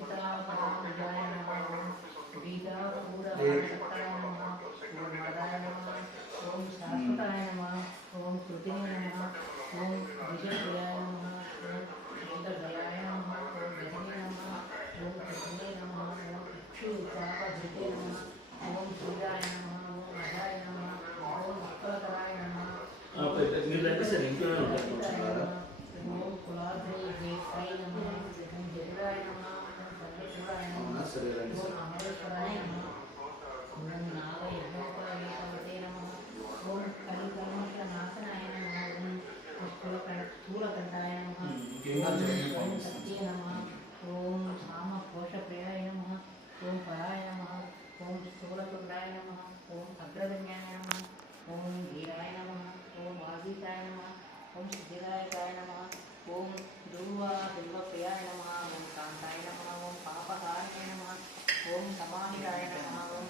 चित्रा भागाय नमः वेदा पूरवताय नमः पूर्वदाय नमः ओम शाश्वताय नमः ओम कृतिने नमः ओम विजयप्रियाय नमः ओम सुंदरदयाय नमः ओम गजने नमः ओम कृष्णे नमः ओम क्षुचापधृते नमः ओम सूर्याय नमः ओम अधाय नमः ओम उत्कलकराय नमः आप इतनी लंबी से लिंक में होता है కావాలి చెప్పండి, పంపిస్తాను. ఓం సామ కోశ ప్రియాయ నమ ఓం పరాయ నమ. ఓం స్థూలతుండాయ నమ. ఓం అగ్రగణ్యాయ నమ ఓం వీరాయ నమ ఓం వాగీతాయ నమ ఓం సిద్ధిదాయకాయ నమ ఓం ధ్రువ ధ్రువప్రియాయ నమ ఓం కాంతాయ నమ ఓం పాపహారాయ నమ ఓం సమానిరాయ నమ ఓం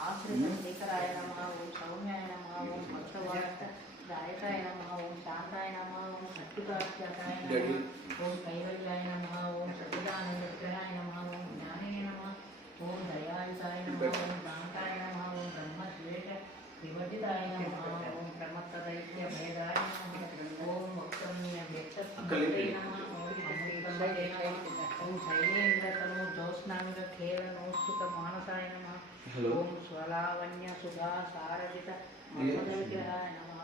ఆశ్రిత శ్రీకరాయ నమ ఓం సౌమ్యాయ నమ ఓం భక్తవార్త దాయకాయ నమ ఓం శాంతాయ నమ ఓం సత్యుకాఖ్యాతాయ నమ ఓం కైవల్యాయ నమ ఓం సచిదానంద విగ్రహాయ నమ ఓం జ్ఞానాయ నమ ఓం దయాయుతాయ నమ ఓం కాంతాయ నమ ఓం బ్రహ్మశ్వేష వివర్జితాయ నమ ఓం ప్రమత్త దైత్య భేదాయ నమ ఓం వ్యక్తత్వే నమ ఓం అమృతంబే నమ ఓం శైలేంద్రతను జ్యోత్స్నాంగ ఖేల నోస్తుత మానసాయ నమ. ఓం స్వలావణ్య సుధా సారజిత విగ్రహాయ నమ.